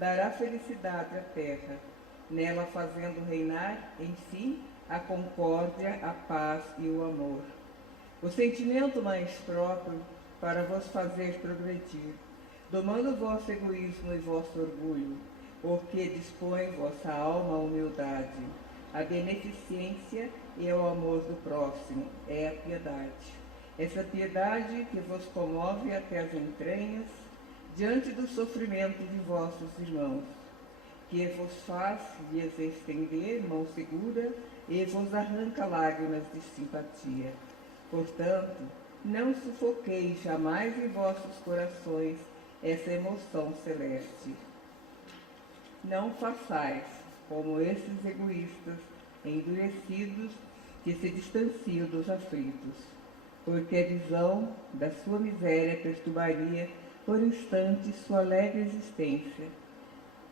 dará felicidade à terra, nela fazendo reinar, enfim, a concórdia, a paz e o amor. O sentimento mais próprio para vos fazer progredir, domando vosso egoísmo e vosso orgulho, porque dispõe vossa alma à humildade, à beneficência e ao amor do próximo, é a piedade. Essa piedade que vos comove até as entranhas, diante do sofrimento de vossos irmãos, que vos faz lhes estender mão segura e vos arranca lágrimas de simpatia. Portanto, não sufoqueis jamais em vossos corações essa emoção celeste. Não façais como esses egoístas endurecidos que se distanciam dos aflitos, porque a visão da sua miséria perturbaria por instantes sua alegre existência.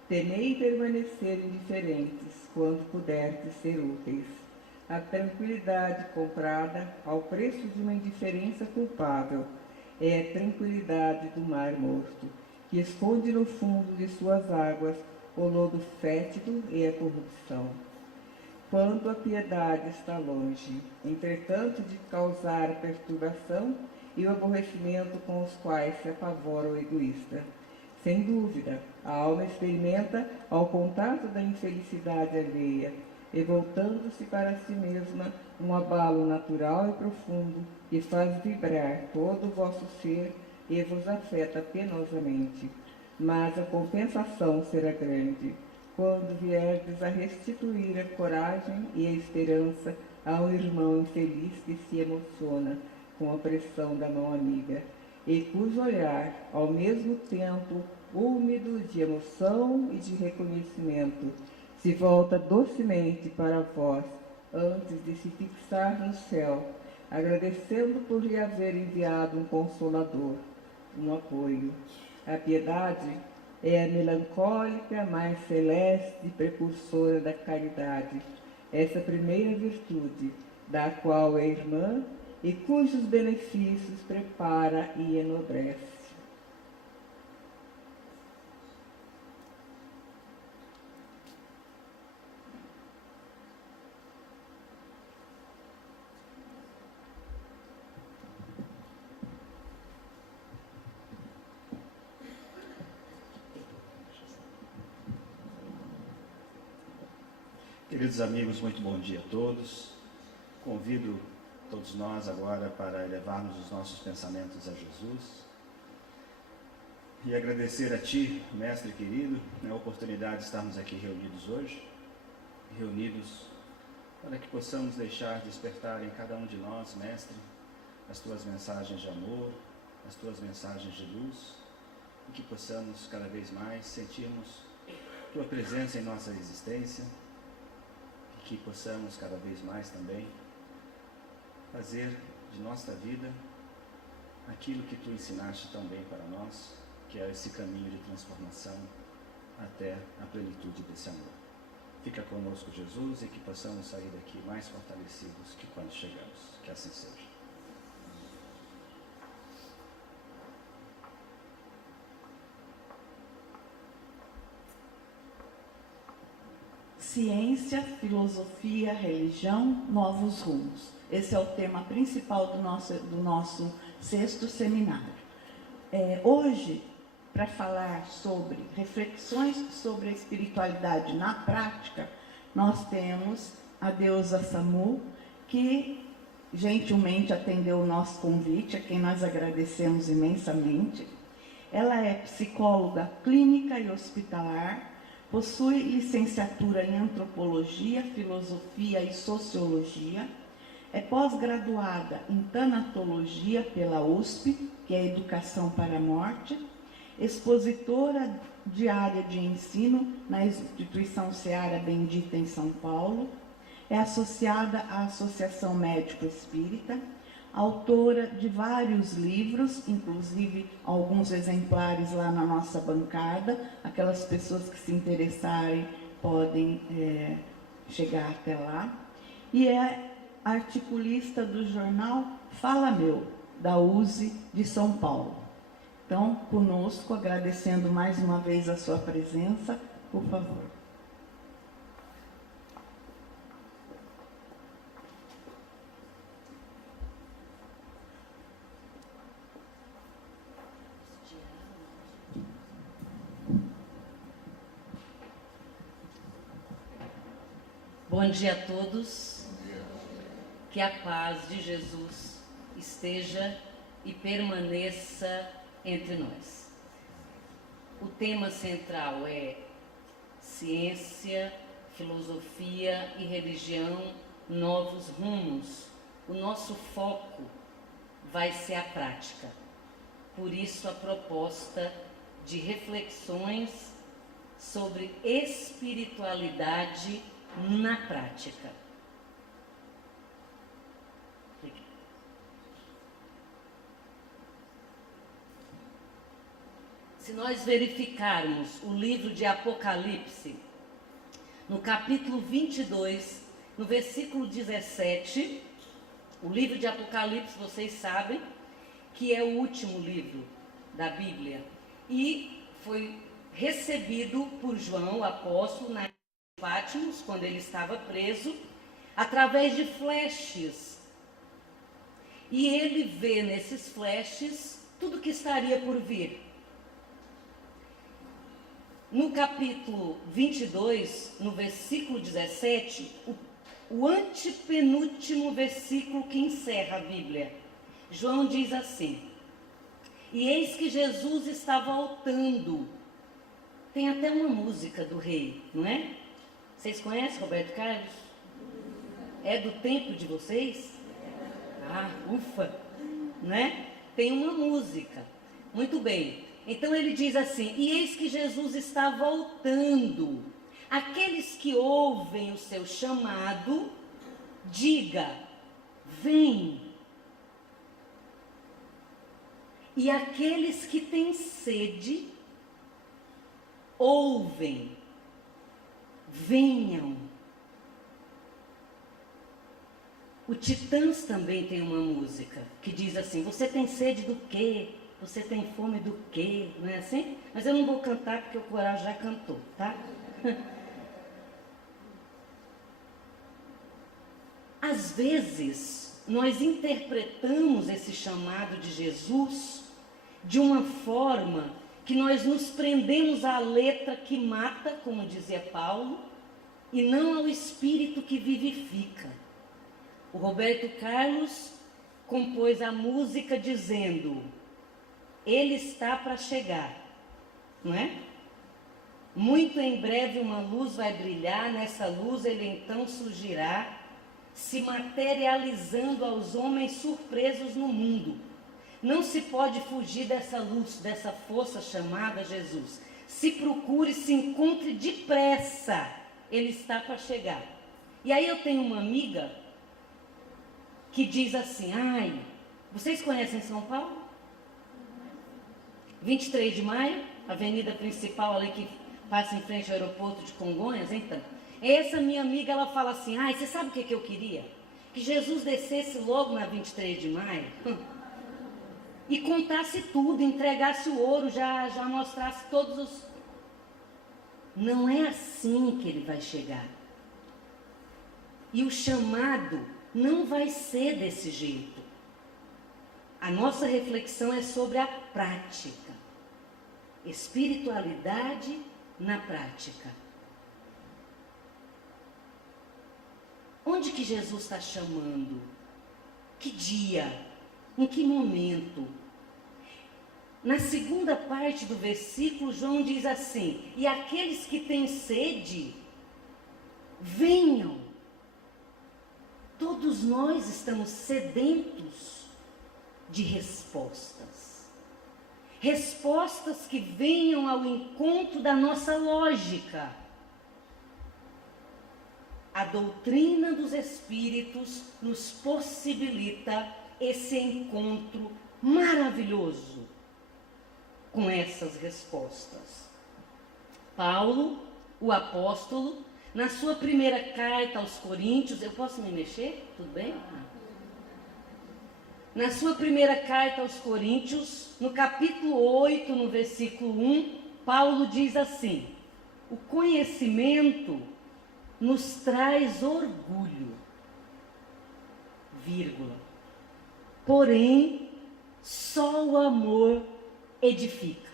Temei permanecer indiferentes quando puderdes ser úteis. A tranquilidade comprada ao preço de uma indiferença culpável é a tranquilidade do mar morto, que esconde no fundo de suas águas o lodo fétido e a corrupção. Quando a piedade está longe, entretanto, de causar a perturbação e o aborrecimento com os quais se apavora o egoísta. Sem dúvida, a alma experimenta, ao contato da infelicidade alheia, e voltando-se para si mesma, um abalo natural e profundo que faz vibrar todo o vosso ser e vos afeta penosamente. Mas a compensação será grande, quando vierdes a restituir a coragem e a esperança ao irmão infeliz que se emociona com a pressão da mão amiga, e cujo olhar, ao mesmo tempo úmido de emoção e de reconhecimento, se volta docemente para vós, antes de se fixar no céu, agradecendo por lhe haver enviado um consolador, um apoio. A piedade é a melancólica, mais celeste precursora da caridade, essa primeira virtude, da qual é irmã e cujos benefícios prepara e enobrece. Queridos amigos, muito bom dia a todos. Convido todos nós agora para elevarmos os nossos pensamentos a Jesus e agradecer a Ti, Mestre querido, a oportunidade de estarmos aqui reunidos hoje, para que possamos deixar despertar em cada um de nós, Mestre, as Tuas mensagens de amor, as Tuas mensagens de luz, e que possamos cada vez mais sentirmos Tua presença em nossa existência, que possamos cada vez mais também fazer de nossa vida aquilo que Tu ensinaste tão bem para nós, que é esse caminho de transformação até a plenitude desse amor. Fica conosco, Jesus, e que possamos sair daqui mais fortalecidos que quando chegamos. Que assim seja. Ciência, filosofia, religião, novos rumos. Esse é o tema principal do nosso sexto seminário. Hoje, para falar sobre reflexões sobre a espiritualidade na prática, nós temos a deusa Samu, que gentilmente atendeu o nosso convite, a quem nós agradecemos imensamente. Ela é psicóloga clínica e hospitalar, possui licenciatura em Antropologia, Filosofia e Sociologia, é pós-graduada em Tanatologia pela USP, que é Educação para a Morte, expositora de área de ensino na Instituição Seara Bendita em São Paulo, é associada à Associação Médico Espírita, autora de vários livros, inclusive alguns exemplares lá na nossa bancada. Aquelas pessoas que se interessarem podem chegar até lá. E é articulista do jornal Fala Meu, da USE de São Paulo. Então, conosco, agradecendo mais uma vez a sua presença, por favor. Bom dia a todos. Que a paz de Jesus esteja e permaneça entre nós. O tema central é ciência, filosofia e religião, novos rumos. O nosso foco vai ser a prática. Por isso a proposta de reflexões sobre espiritualidade na prática. Se nós verificarmos o livro de Apocalipse, no capítulo 22, no versículo 17, o livro de Apocalipse, vocês sabem, que é o último livro da Bíblia, e foi recebido por João, o apóstolo, na Patmos, quando ele estava preso, através de flashes. E ele vê nesses flashes tudo que estaria por vir. No capítulo 22, no versículo 17, o antepenúltimo versículo que encerra a Bíblia, João diz assim: e eis que Jesus está voltando. Tem até uma música do rei, não é? Vocês conhecem Roberto Carlos? É do tempo de vocês? Ah, ufa, né? Tem uma música. Muito bem. Então ele diz assim: e eis que Jesus está voltando. Aqueles que ouvem o seu chamado, diga, vem. E aqueles que têm sede, ouvem, venham. O Titãs também tem uma música que diz assim: você tem sede do quê? Você tem fome do quê? Não é assim? Mas eu não vou cantar porque o coral já cantou, tá? Às vezes, nós interpretamos esse chamado de Jesus de uma forma que nós nos prendemos à letra que mata, como dizia Paulo, e não ao espírito que vivifica. O Roberto Carlos compôs a música dizendo: ele está para chegar, não é? Muito em breve uma luz vai brilhar, nessa luz ele então surgirá, se materializando aos homens surpresos no mundo. Não se pode fugir dessa luz, dessa força chamada Jesus. Se procure, se encontre depressa, ele está para chegar. E aí eu tenho uma amiga que diz assim: ai, vocês conhecem São Paulo? 23 de maio, avenida principal ali que passa em frente ao aeroporto de Congonhas, então. Essa minha amiga, ela fala assim: ai, você sabe o que eu queria? Que Jesus descesse logo na 23 de maio e contasse tudo, entregasse o ouro, já mostrasse todos os... Não é assim que ele vai chegar. E o chamado não vai ser desse jeito. A nossa reflexão é sobre a prática. Espiritualidade na prática. Onde que Jesus está chamando? Que dia? Em que momento? Na segunda parte do versículo, João diz assim: e aqueles que têm sede, venham. Todos nós estamos sedentos de respostas. Respostas que venham ao encontro da nossa lógica. A doutrina dos Espíritos nos possibilita esse encontro maravilhoso com essas respostas. Paulo, o apóstolo, na sua primeira carta aos Coríntios... Eu posso me mexer? Tudo bem? na sua primeira carta aos Coríntios, no capítulo 8, no versículo 1, Paulo diz assim: o conhecimento nos traz orgulho, vírgula, porém, só o amor edifica.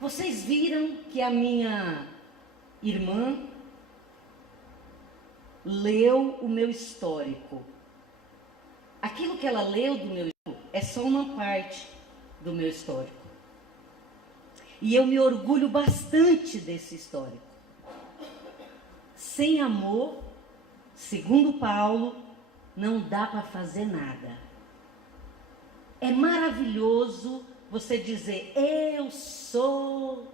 Vocês viram que a minha irmã leu o meu histórico. Aquilo que ela leu do meu histórico é só uma parte do meu histórico. E eu me orgulho bastante desse histórico. Sem amor, segundo Paulo, não dá para fazer nada. É maravilhoso você dizer, eu sou.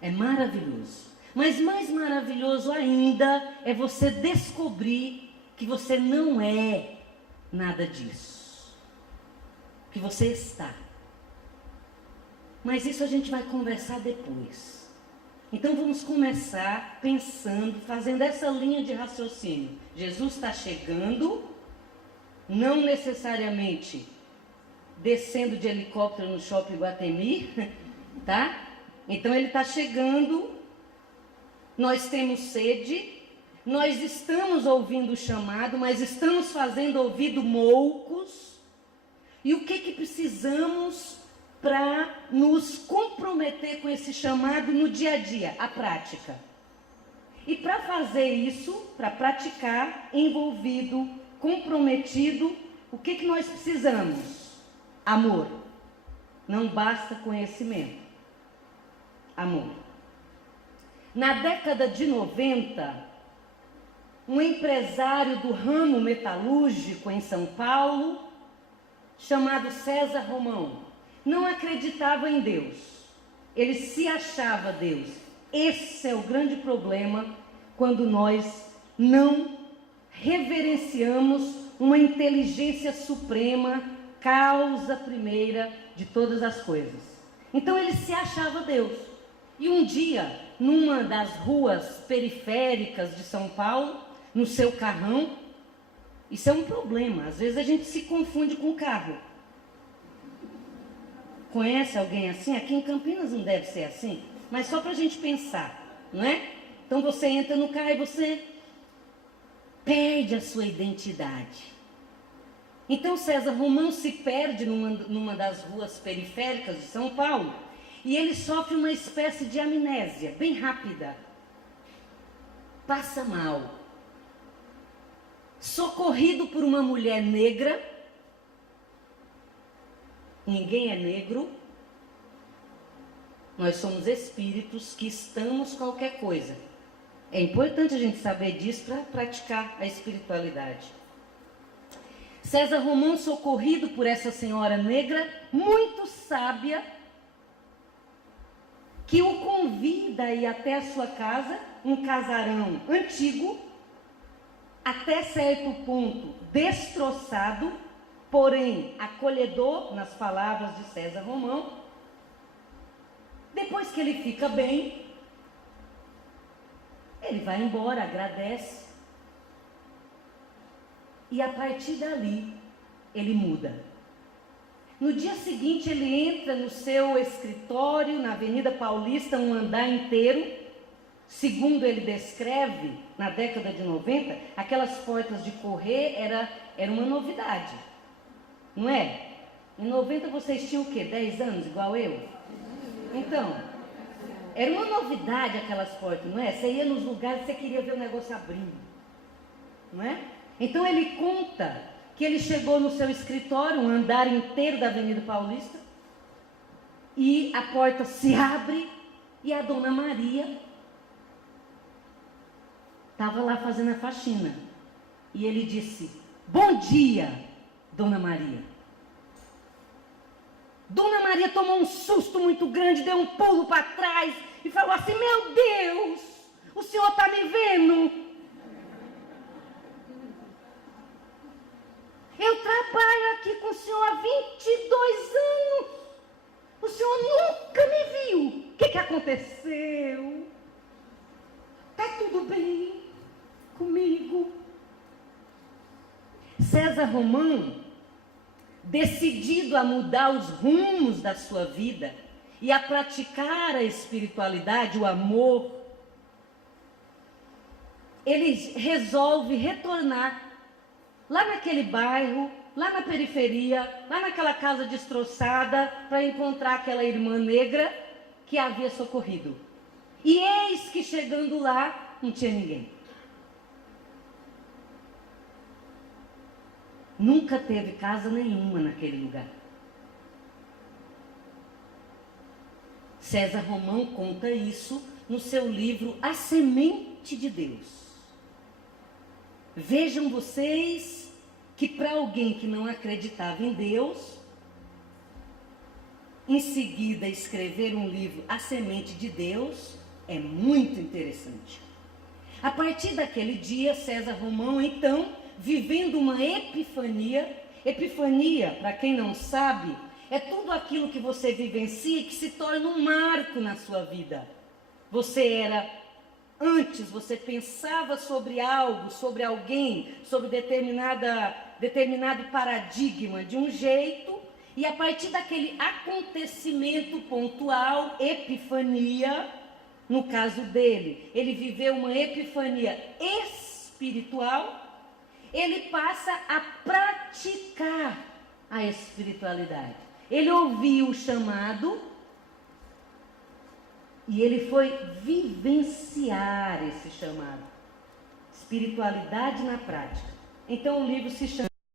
É maravilhoso. Mas mais maravilhoso ainda é você descobrir que você não é nada disso. Que você está. Mas isso a gente vai conversar depois. Então vamos começar pensando, fazendo essa linha de raciocínio. Jesus está chegando, não necessariamente descendo de helicóptero no Shopping Iguatemi, tá? Então ele está chegando, nós temos sede, nós estamos ouvindo o chamado, mas estamos fazendo ouvido moucos. E o que precisamos para nos comprometer com esse chamado no dia a dia? A prática. E para fazer isso, para praticar, envolvido, comprometido, o que nós precisamos? Amor. Não basta conhecimento. Amor. Na década de 90, um empresário do ramo metalúrgico em São Paulo, chamado César Romão, não acreditava em Deus. Ele se achava Deus. Esse é o grande problema quando nós não reverenciamos uma inteligência suprema, causa primeira de todas as coisas. Então ele se achava Deus. E um dia, numa das ruas periféricas de São Paulo, no seu carrão, isso é um problema, às vezes a gente se confunde com o carro. Conhece alguém assim? Aqui em Campinas não deve ser assim, mas só para a gente pensar, não é? Então você entra no carro e você perde a sua identidade. Então César Romão se perde numa das ruas periféricas de São Paulo e ele sofre uma espécie de amnésia, bem rápida. Passa mal. Socorrido por uma mulher negra, ninguém é negro, nós somos espíritos que estamos qualquer coisa. É importante a gente saber disso para praticar a espiritualidade. César Romão, socorrido por essa senhora negra, muito sábia, que o convida a ir até a sua casa, um casarão antigo, até certo ponto destroçado, porém acolhedor, nas palavras de César Romão. Depois que ele fica bem, ele vai embora, agradece. E a partir dali, ele muda. No dia seguinte, ele entra no seu escritório, na Avenida Paulista, um andar inteiro. Segundo ele descreve, na década de 90, aquelas portas de correr era uma novidade. Não é? Em 90 vocês tinham o quê? 10 anos, igual eu? Então, era uma novidade aquelas portas, não é? Você ia nos lugares e você queria ver o negócio abrindo. Não é? Então ele conta que ele chegou no seu escritório, um andar inteiro da Avenida Paulista, e a porta se abre e a Dona Maria estava lá fazendo a faxina. E ele disse: bom dia, Dona Maria. Dona Maria tomou um susto muito grande, deu um pulo para trás e falou assim: meu Deus, o senhor está me vendo? Eu trabalho aqui com o senhor há 22 anos. O senhor nunca me viu. O que aconteceu? Está tudo bem comigo? César Romão, decidido a mudar os rumos da sua vida e a praticar a espiritualidade, o amor, ele resolve retornar lá naquele bairro, lá na periferia, lá naquela casa destroçada, para encontrar aquela irmã negra que havia socorrido. E eis que chegando lá, não tinha ninguém. Nunca teve casa nenhuma naquele lugar. César Romão conta isso no seu livro A Semente de Deus. Vejam vocês que para alguém que não acreditava em Deus, em seguida escrever um livro A Semente de Deus é muito interessante. A partir daquele dia, César Romão, então, vivendo uma epifania, para quem não sabe, é tudo aquilo que você vivencia que se torna um marco na sua vida. Antes você pensava sobre algo, sobre alguém, sobre determinado paradigma de um jeito, e a partir daquele acontecimento pontual, epifania, no caso dele, ele viveu uma epifania espiritual, ele passa a praticar a espiritualidade. Ele ouviu o chamado e ele foi vivenciar esse chamado. Espiritualidade na prática. Então o livro se chama